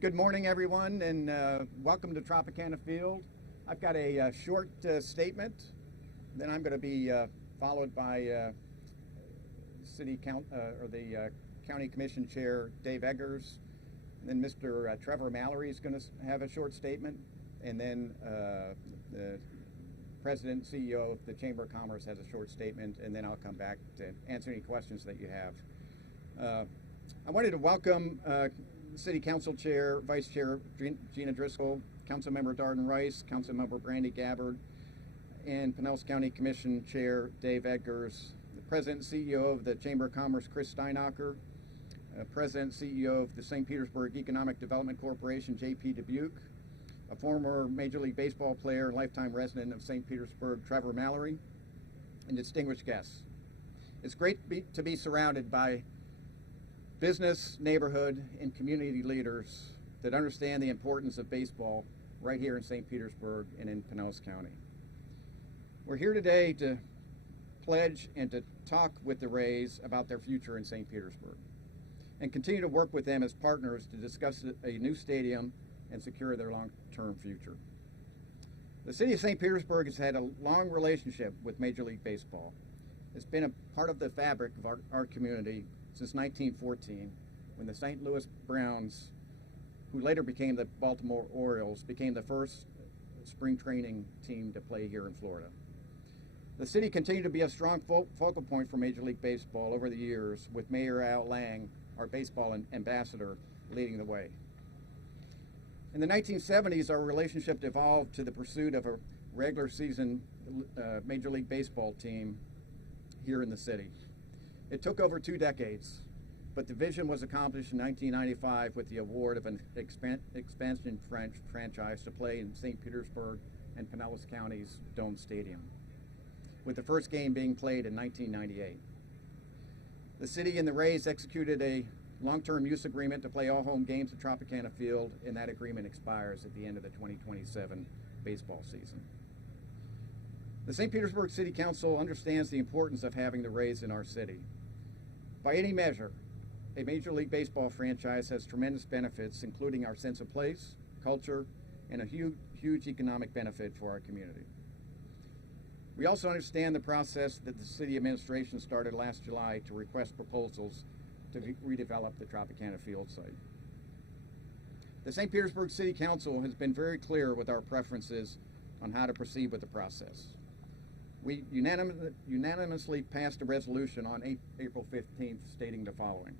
Good morning, everyone, and welcome to Tropicana Field. I've got a short statement. Then I'm going to be followed by the County Commission Chair Dave Eggers. And then Mr. Trevor Mallory is going to have a short statement, and then the President and CEO of the Chamber of Commerce has a short statement, and then I'll come back to answer any questions that you have. I wanted to welcome City Council Chair, Vice Chair Gina Driscoll, Councilmember Darden Rice, Councilmember Brandy Gabbard, and Pinellas County Commission Chair Dave Eggers, the President and CEO of the Chamber of Commerce Chris Steinacher, President and CEO of the St. Petersburg Economic Development Corporation J.P. Dubuque, a former Major League Baseball player and lifetime resident of St. Petersburg Trevor Mallory, and distinguished guests. It's great to be surrounded by business, neighborhood, and community leaders that understand the importance of baseball right here in St. Petersburg and in Pinellas County. We're here today to pledge and to talk with the Rays about their future in St. Petersburg and continue to work with them as partners to discuss a new stadium and secure their long-term future. The city of St. Petersburg has had a long relationship with Major League Baseball. It's been a part of the fabric of our community since 1914, when the St. Louis Browns, who later became the Baltimore Orioles, became the first spring training team to play here in Florida. The city continued to be a strong focal point for Major League Baseball over the years, with Mayor Al Lang, our baseball ambassador, leading the way. In the 1970s, our relationship evolved to the pursuit of a regular season Major League Baseball team here in the city. It took over 2 decades, but the vision was accomplished in 1995 with the award of an expansion franchise to play in St. Petersburg and Pinellas County's Dome Stadium, with the first game being played in 1998. The city and the Rays executed a long-term use agreement to play all home games at Tropicana Field, and that agreement expires at the end of the 2027 baseball season. The St. Petersburg City Council understands the importance of having the Rays in our city. By any measure, a Major League Baseball franchise has tremendous benefits, including our sense of place, culture, and a huge economic benefit for our community. We also understand the process that the city administration started last July to request proposals to redevelop the Tropicana Field site. The St. Petersburg City Council has been very clear with our preferences on how to proceed with the process. We unanimously passed a resolution on April 15th stating the following.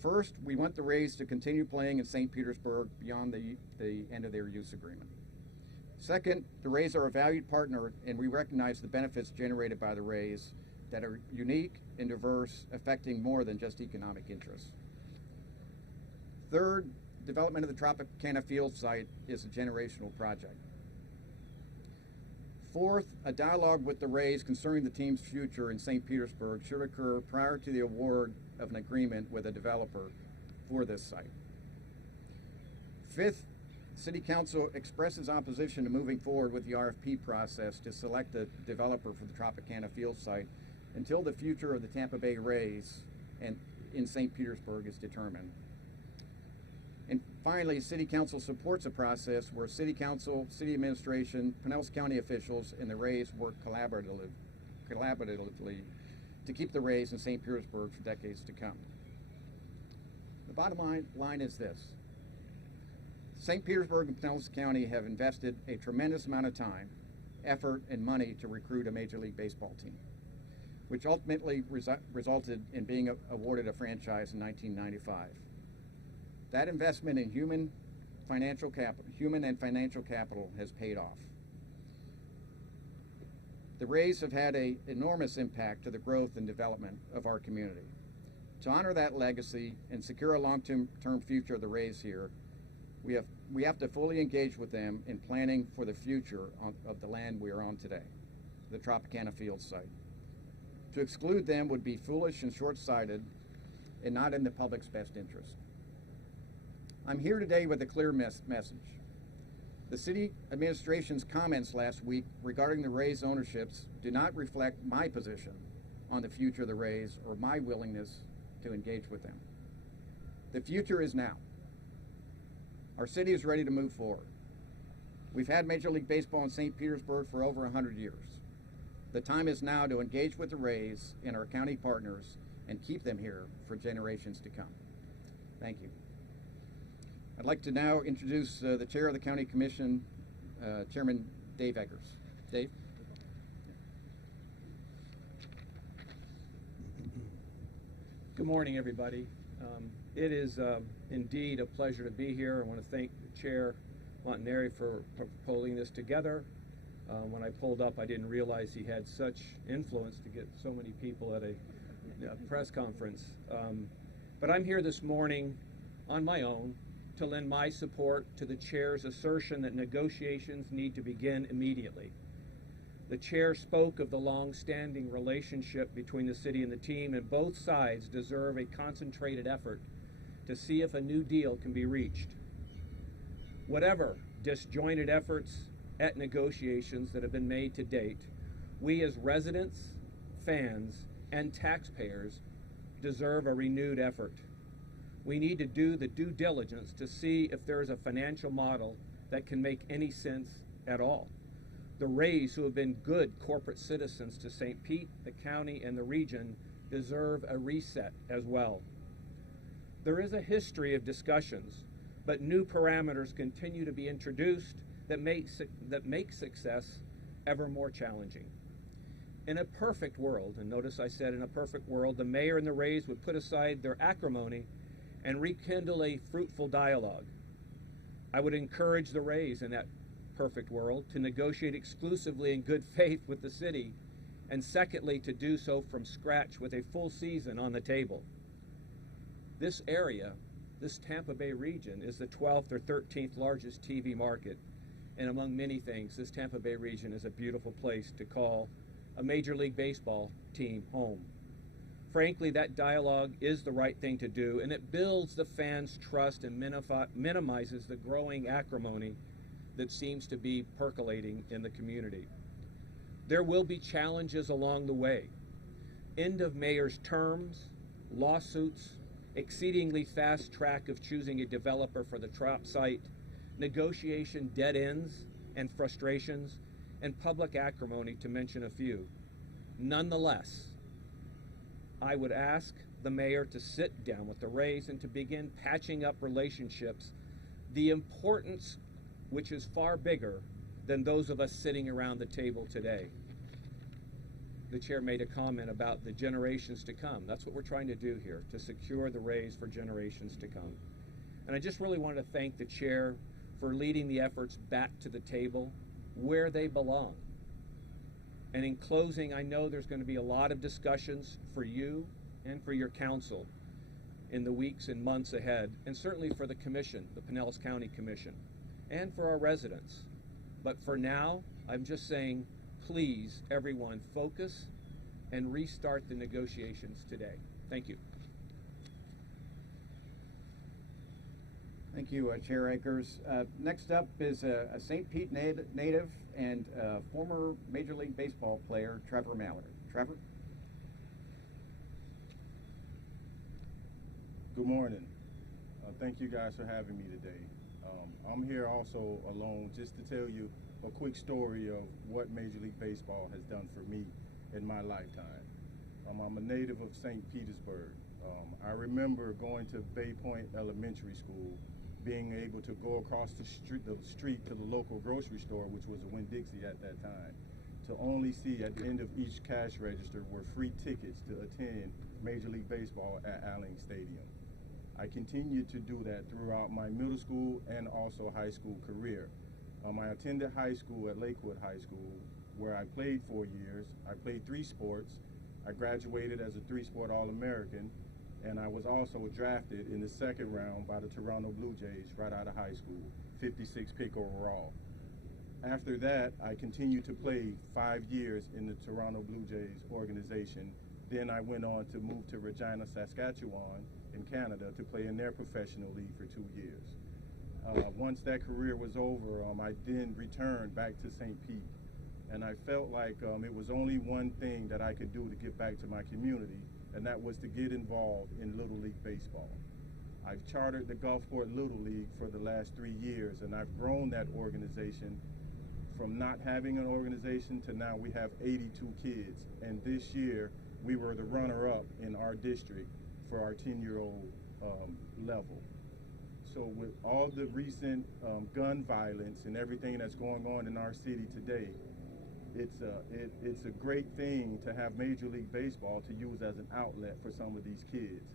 First, we want the Rays to continue playing in St. Petersburg beyond the end of their use agreement. Second, the Rays are a valued partner, and we recognize the benefits generated by the Rays that are unique and diverse, affecting more than just economic interests. Third, development of the Tropicana Field site is a generational project. Fourth, a dialogue with the Rays concerning the team's future in St. Petersburg should occur prior to the award of an agreement with a developer for this site. Fifth, City Council expresses opposition to moving forward with the RFP process to select a developer for the Tropicana Field site until the future of the Tampa Bay Rays and in St. Petersburg is determined. And finally, City Council supports a process where City Council, City Administration, Pinellas County officials, and the Rays work collaboratively to keep the Rays in St. Petersburg for decades to come. The bottom line is this. St. Petersburg and Pinellas County have invested a tremendous amount of time, effort, and money to recruit a Major League Baseball team, which ultimately resulted in being awarded a franchise in 1995. That investment in human and financial capital has paid off. The Rays have had an enormous impact to the growth and development of our community. To honor that legacy and secure a long-term future of the Rays here, we have to fully engage with them in planning for the future of the land we are on today, the Tropicana Field site. To exclude them would be foolish and short-sighted and not in the public's best interest. I'm here today with a clear message. The city administration's comments last week regarding the Rays ownerships do not reflect my position on the future of the Rays or my willingness to engage with them. The future is now. Our city is ready to move forward. We've had Major League Baseball in St. Petersburg for over 100 years. The time is now to engage with the Rays and our county partners and keep them here for generations to come. Thank you. I'd like to now introduce the Chair of the County Commission, Chairman Dave Eggers. Dave? Good morning, everybody. It is indeed a pleasure to be here. I want to thank Chair Montanari for pulling this together. When I pulled up, I didn't realize he had such influence to get so many people at a press conference. But I'm here this morning on my own to lend my support to the Chair's assertion that negotiations need to begin immediately. The Chair spoke of the long-standing relationship between the city and the team, and both sides deserve a concentrated effort to see if a new deal can be reached. Whatever disjointed efforts at negotiations that have been made to date, we as residents, fans, and taxpayers deserve a renewed effort. We need to do the due diligence to see if there is a financial model that can make any sense at all. The Rays, who have been good corporate citizens to St. Pete, the county, and the region, deserve a reset as well. There is a history of discussions, but new parameters continue to be introduced that make success ever more challenging. In a perfect world, and notice I said in a perfect world, the mayor and the Rays would put aside their acrimony and rekindle a fruitful dialogue. I would encourage the Rays in that perfect world to negotiate exclusively in good faith with the city, and secondly, to do so from scratch with a full season on the table. This area, this Tampa Bay region, is the 12th or 13th largest TV market, and among many things, this Tampa Bay region is a beautiful place to call a Major League Baseball team home. Frankly, that dialogue is the right thing to do, and it builds the fans' trust and minimizes the growing acrimony that seems to be percolating in the community. There will be challenges along the way. End of mayor's terms, lawsuits, exceedingly fast track of choosing a developer for the Trop site, negotiation dead ends and frustrations, and public acrimony, to mention a few. Nonetheless, I would ask the mayor to sit down with the Rays and to begin patching up relationships, the importance which is far bigger than those of us sitting around the table today. The Chair made a comment about the generations to come. That's what we're trying to do here, to secure the Rays for generations to come. And I just really wanted to thank the Chair for leading the efforts back to the table where they belong. And in closing, I know there's going to be a lot of discussions for you and for your council in the weeks and months ahead, and certainly for the commission, the Pinellas County Commission, and for our residents. But for now, I'm just saying, please, everyone, focus and restart the negotiations today. Thank you. Thank you, Chair Akers. Next up is a St. Pete native and former Major League Baseball player, Trevor Mallory. Trevor? Good morning. Thank you guys for having me today. I'm here also alone just to tell you a quick story of what Major League Baseball has done for me in my lifetime. I'm a native of St. Petersburg. I remember going to Bay Point Elementary School, being able to go across the street to the local grocery store, which was a Winn-Dixie at that time, to only see at the end of each cash register were free tickets to attend Major League Baseball at Allen Stadium. I continued to do that throughout my middle school and also high school career. I attended high school at Lakewood High School, where I played 4 years. I played 3 sports. I graduated as a 3-sport All-American, and I was also drafted in the 2nd round by the Toronto Blue Jays right out of high school, 56 pick overall. After that, I continued to play 5 years in the Toronto Blue Jays organization. Then I went on to move to Regina, Saskatchewan in Canada to play in their professional league for 2 years. Once that career was over, I then returned back to St. Pete, and I felt like it was only one thing that I could do to give back to my community, and that was to get involved in Little League Baseball. I've chartered the Gulfport Little League for the last 3 years, and I've grown that organization from not having an organization to now we have 82 kids. And this year, we were the runner-up in our district for our 10-year-old level. So with all the recent gun violence and everything that's going on in our city today, it's a great thing to have Major League Baseball to use as an outlet for some of these kids.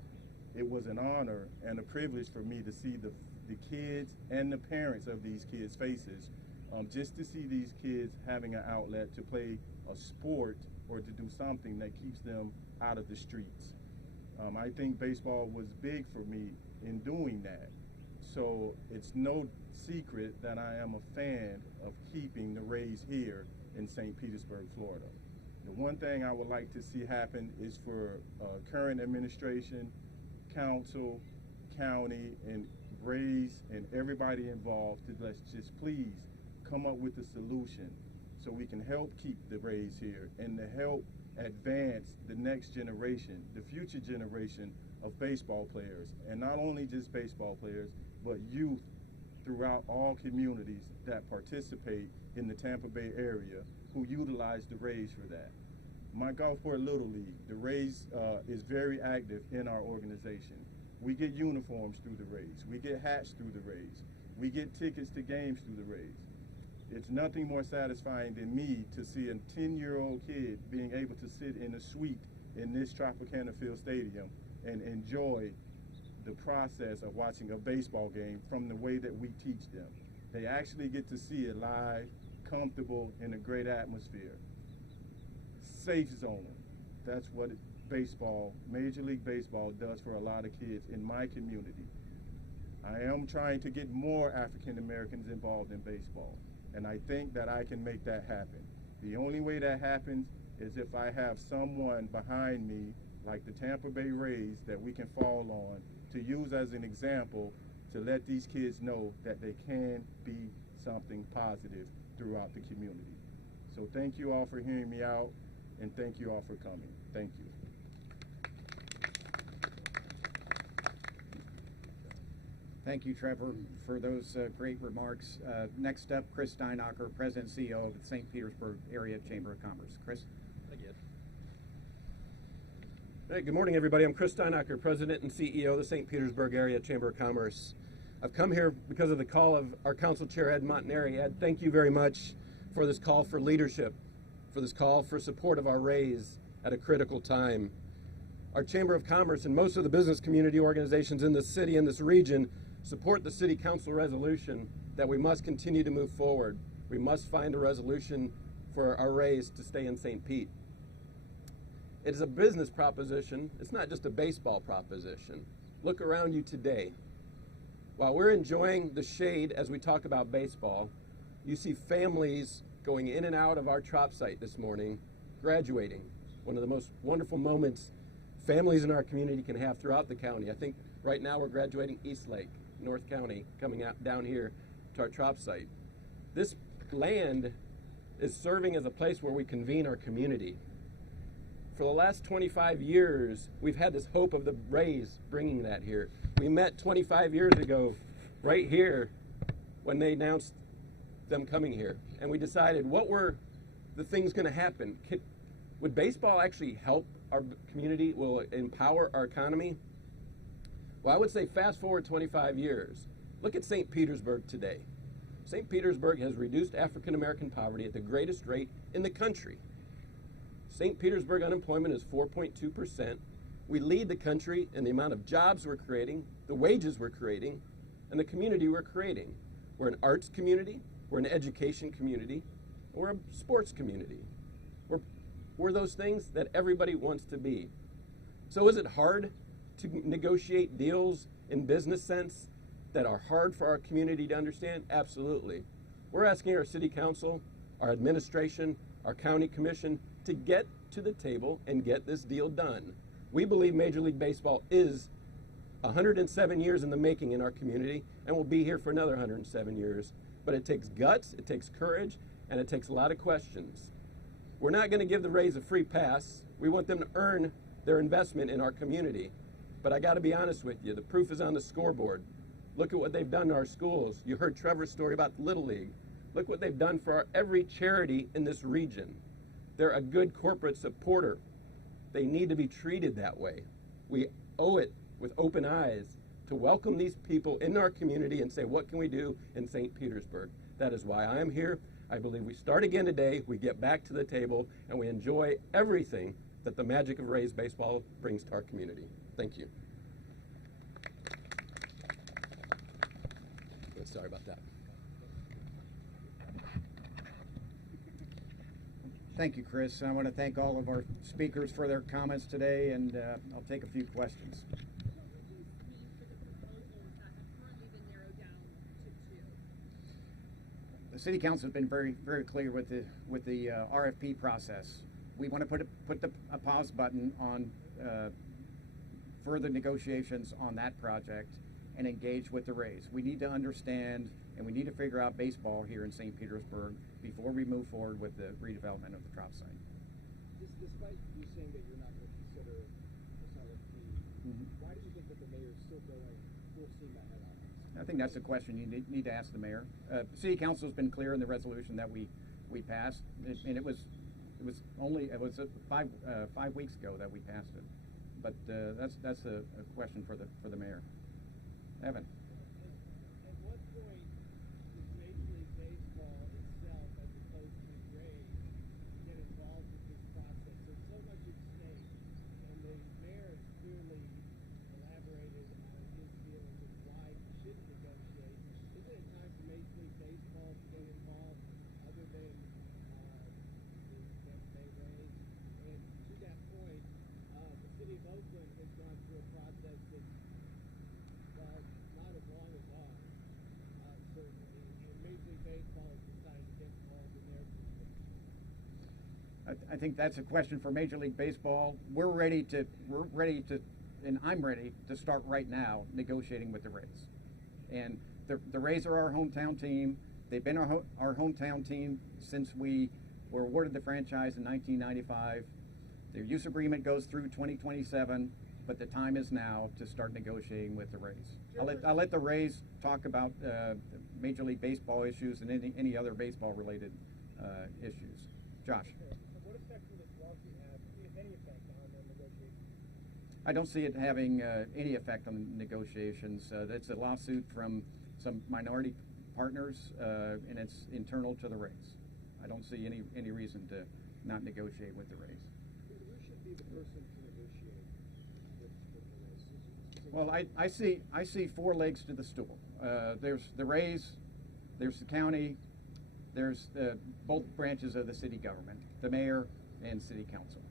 It was an honor and a privilege for me to see the kids and the parents of these kids' faces, just to see these kids having an outlet to play a sport or to do something that keeps them out of the streets. I think baseball was big for me in doing that. So it's no secret that I am a fan of keeping the Rays here in St. Petersburg, Florida. The one thing I would like to see happen is for current administration, council, county, and Rays, and everybody involved to let's just please come up with a solution so we can help keep the Rays here and to help advance the next generation, the future generation of baseball players, and not only just baseball players, but youth throughout all communities that participate in the Tampa Bay area who utilize the Rays for that. My Gulfport Little League, the Rays is very active in our organization. We get uniforms through the Rays. We get hats through the Rays. We get tickets to games through the Rays. It's nothing more satisfying than me to see a 10-year-old kid being able to sit in a suite in this Tropicana Field Stadium and enjoy the process of watching a baseball game from the way that we teach them. They actually get to see it live, comfortable, in a great atmosphere. Safe zone. That's what baseball, Major League Baseball does for a lot of kids in my community. I am trying to get more African Americans involved in baseball, and I think that I can make that happen. The only way that happens is if I have someone behind me, like the Tampa Bay Rays, that we can fall on to use as an example to let these kids know that they can be something positive throughout the community. So thank you all for hearing me out, and thank you all for coming. Thank you. Thank you, Trevor, for those great remarks. Next up, Chris Steinacher, President and CEO of the St. Petersburg Area Chamber of Commerce. Chris. Thank you. Hey, good morning, everybody. I'm Chris Steinacher, President and CEO of the St. Petersburg Area Chamber of Commerce. I've come here because of the call of our Council Chair, Ed Montanari. Ed, thank you very much for this call for leadership, for this call for support of our Rays at a critical time. Our Chamber of Commerce and most of the business community organizations in the city and this region support the City Council resolution that we must continue to move forward. We must find a resolution for our Rays to stay in St. Pete. It is a business proposition. It's not just a baseball proposition. Look around you today. While we're enjoying the shade as we talk about baseball, you see families going in and out of our Trop site this morning, graduating. One of the most wonderful moments families in our community can have throughout the county. I think right now we're graduating Eastlake, North County, coming out down here to our Trop site. This land is serving as a place where we convene our community. For the last 25 years, we've had this hope of the Rays bringing that here. We met 25 years ago right here when they announced them coming here. And we decided what were the things going to happen. Would baseball actually help our community? Will it empower our economy? Well, I would say fast forward 25 years. Look at St. Petersburg today. St. Petersburg has reduced African American poverty at the greatest rate in the country. St. Petersburg unemployment is 4.2%. We lead the country in the amount of jobs we're creating, the wages we're creating, and the community we're creating. We're an arts community, we're an education community, we're a sports community. We're those things that everybody wants to be. So is it hard to negotiate deals in business sense that are hard for our community to understand? Absolutely. We're asking our city council, our administration, our county commission to get to the table and get this deal done. We believe Major League Baseball is 107 years in the making in our community and will be here for another 107 years. But it takes guts, it takes courage, and it takes a lot of questions. We're not going to give the Rays a free pass. We want them to earn their investment in our community. But I got to be honest with you, the proof is on the scoreboard. Look at what they've done to our schools. You heard Trevor's story about the Little League. Look what they've done for every charity in this region. They're a good corporate supporter. They need to be treated that way. We owe it with open eyes to welcome these people in our community and say, what can we do in St. Petersburg? That is why I am here. I believe we start again today, we get back to the table, and we enjoy everything that the magic of Rays baseball brings to our community. Thank you. Sorry about that. Thank you, Chris. I want to thank all of our speakers for their comments today, and I'll take a few questions. What would you see for the proposals that have currently been narrowed down to 2? The City Council has been very, very clear with the RFP process. We want to put a pause button on further negotiations on that project and engage with the Rays. We need to understand and we need to figure out baseball here in St. Petersburg before we move forward with the redevelopment of the Trop site. Despite you saying that you're not going to consider this RFP, why do you think that the mayor is still going full steam ahead on this? I think that's a question you need to ask the mayor. City Council has been clear in the resolution that we passed, and it was 5 weeks ago that we passed it. But that's a question for the mayor. Evan. At what point does Major League Baseball itself, as opposed to Rays, get involved with this process? There's so much at stake, and the mayor has clearly elaborated on his feelings of why he should negotiate. Isn't it time for Major League Baseball to get involved, other than the Tampa Bay Rays? And to that point, the city of Oakland has gone through a process that's not as long as ours, certainly, and Major League Baseball has decided to get involved in their situation. I think that's a question for Major League Baseball. We're ready to, and I'm ready to start right now negotiating with the Rays. And the Rays are our hometown team. They've been our hometown team since we were awarded the franchise in 1995. Their use agreement goes through 2027. But the time is now to start negotiating with the Rays. I'll let the Rays talk about Major League Baseball issues and any other baseball-related issues. Josh. What effect will this lawsuit have, if any effect, on the negotiations? I don't see it having any effect on the negotiations. It's a lawsuit from some minority partners, and it's internal to the Rays. I don't see any reason to not negotiate with the Rays. Who should be the person to negotiate? Well, I see four legs to the stool. There's the Rays, there's the county, there's both branches of the city government, the mayor and city council.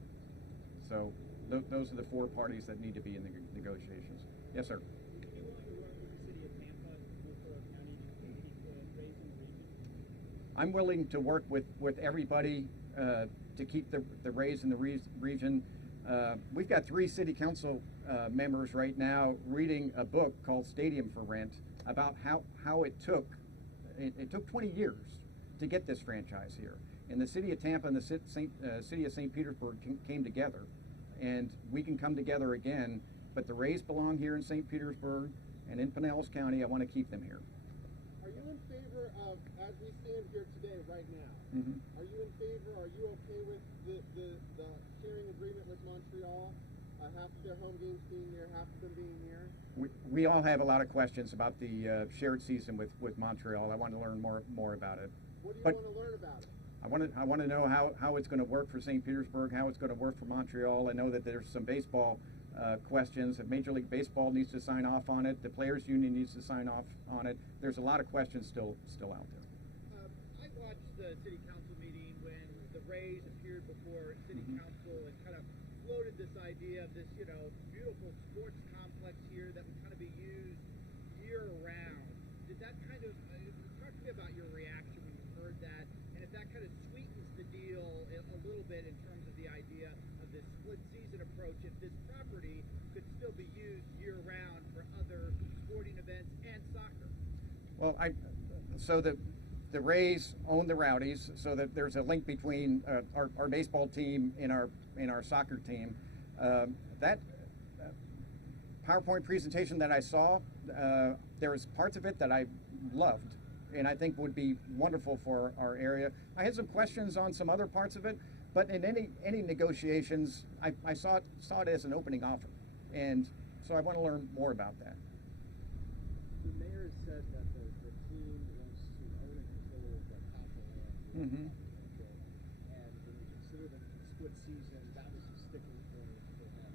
So those are the four parties that need to be in the negotiations. Yes, sir. Would you be willing to work with the city of Tampa and North County to keep the Rays in the region? I'm willing to work with everybody to keep the Rays in the region. We've got 3 city council members right now reading a book called Stadium for Rent about how it took 20 years to get this franchise here. And the city of Tampa and the city of St. Petersburg came together, and we can come together again. But the Rays belong here in St. Petersburg and in Pinellas County. I want to keep them here. Are you in favor of, as we stand here today, right now, are you in favor, are you okay with the sharing agreement with Montreal? Half of their home games being there, half of them being here? We all have a lot of questions about the shared season with Montreal. I want to learn more about it. What do you want to learn about it? I want to know how it's going to work for St. Petersburg, how it's going to work for Montreal. I know that there's some baseball questions. That Major League Baseball needs to sign off on it. The Players Union needs to sign off on it. There's a lot of questions still out there. I watched the city council meeting when the Rays appeared before city council and kind of floated this idea of this, beautiful sports complex here that would kind of be used year-round. Did that kind of talk to me about your reaction when you heard that, and if that kind of sweetens the deal a little bit in terms of the idea of this split season approach, if this property could still be used year-round for other sporting events and soccer. Well, so the Rays own the Rowdies, so that there's a link between our baseball team and our soccer team. That PowerPoint presentation that I saw, there was parts of it that I loved, and I think would be wonderful for our area. I had some questions on some other parts of it, but in any negotiations, I saw it as an opening offer, and so I want to learn more about that. The mayor has said that the team wants to own and control the top of the land. Mm-hmm. And when you consider the split season, that was a sticking point for him.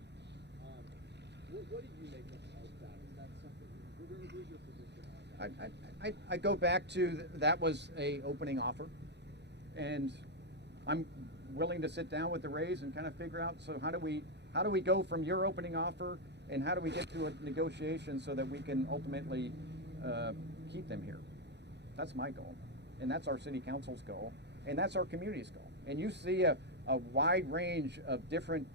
What do you make of that? Is that something? Where's your position on that? I go back to that was a opening offer, and I'm willing to sit down with the Rays and kind of figure out, so how do we go from your opening offer, and how do we get to a negotiation so that we can ultimately keep them here? That's my goal, and that's our city council's goal, and that's our community's goal. And you see a wide range of different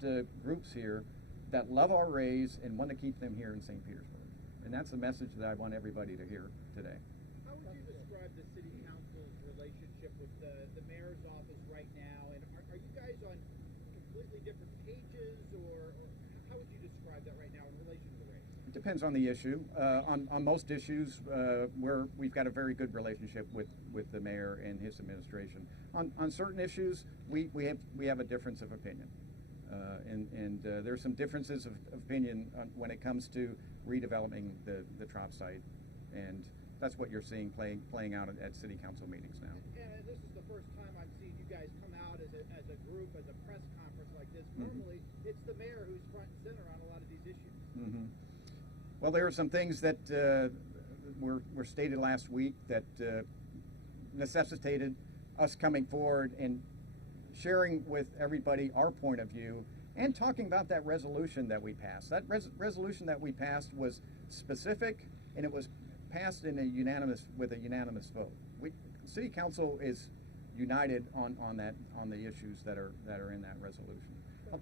groups here that love our Rays and want to keep them here in St. Petersburg. And that's the message that I want everybody to hear today. How would you describe the city council's relationship with the mayor's office right now? And are you guys on completely different pages, or how would you describe that right now in relation to the Rays? It depends on the issue. On most issues, we've got a very good relationship with the mayor and his administration. On certain issues, we have a difference of opinion. And there's some differences of opinion when it comes to redeveloping the Trop site, and that's what you're seeing playing out at city council meetings now. And this is the first time I've seen you guys come out as a group, as a press conference like this. Normally, it's the mayor who's front and center on a lot of these issues. Mm-hmm. Well, there are some things that were stated last week that necessitated us coming forward and sharing with everybody our point of view, and talking about that resolution that we passed. That resolution that we passed was specific, and it was passed in with a unanimous vote. City Council is united on the issues that are in that resolution.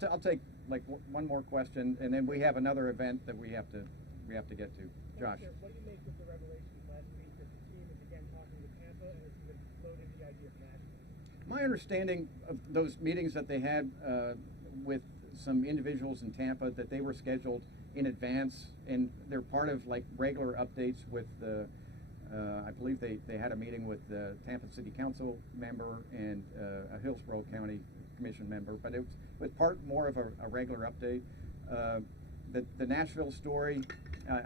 I'll take like one more question, and then we have another event that we have to get to. Josh. What do you make of the revelations last week that the team is again talking with Tampa and it's even floated the idea of Nashville? My understanding of those meetings that they had with some individuals in Tampa, that they were scheduled in advance, and they're part of like regular updates with the, I believe they had a meeting with the Tampa City Council member and a Hillsborough County Commission member, but it was more of a regular update. The Nashville story,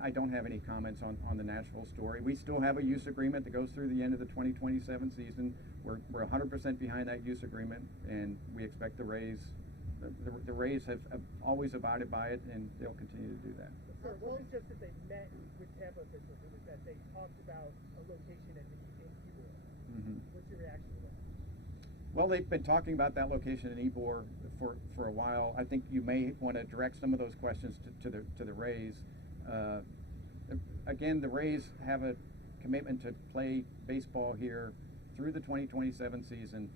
I don't have any comments on the Nashville story. We still have a use agreement that goes through the end of the 2027 season. We're 100% behind that use agreement, and we expect the Rays have always abided by it, and they'll continue to do that. Sir, it wasn't just that they met with Tampa officials, it was that they talked about a location in Ybor. Mm-hmm. What's your reaction to that? Well, they've been talking about that location in Ybor for a while. I think you may want to direct some of those questions to the Rays. Again, the Rays have a commitment to play baseball here through the 2027 season.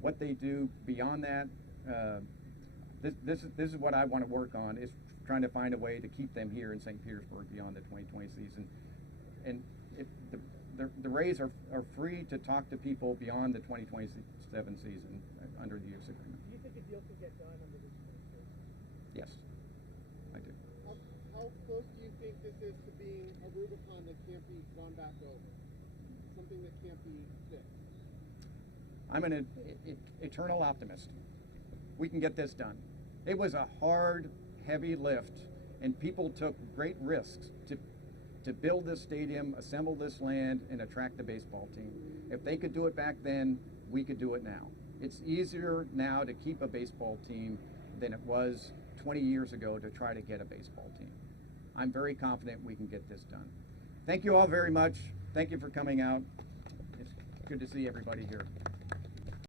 What they do beyond that, this is what I want to work on, is trying to find a way to keep them here in St. Petersburg beyond the 2020 season. And the Rays are free to talk to people beyond the 2027 season under the use agreement. Do you think a deal can get done under this administration? Yes, I do. How close do you think this is to being a Rubicon that can't be gone back over? Something that can't be fixed? I'm an eternal optimist. We can get this done. It was a hard, heavy lift, and people took great risks to build this stadium, assemble this land, and attract the baseball team. If they could do it back then, we could do it now. It's easier now to keep a baseball team than it was 20 years ago to try to get a baseball team. I'm very confident we can get this done. Thank you all very much. Thank you for coming out. It's good to see everybody here.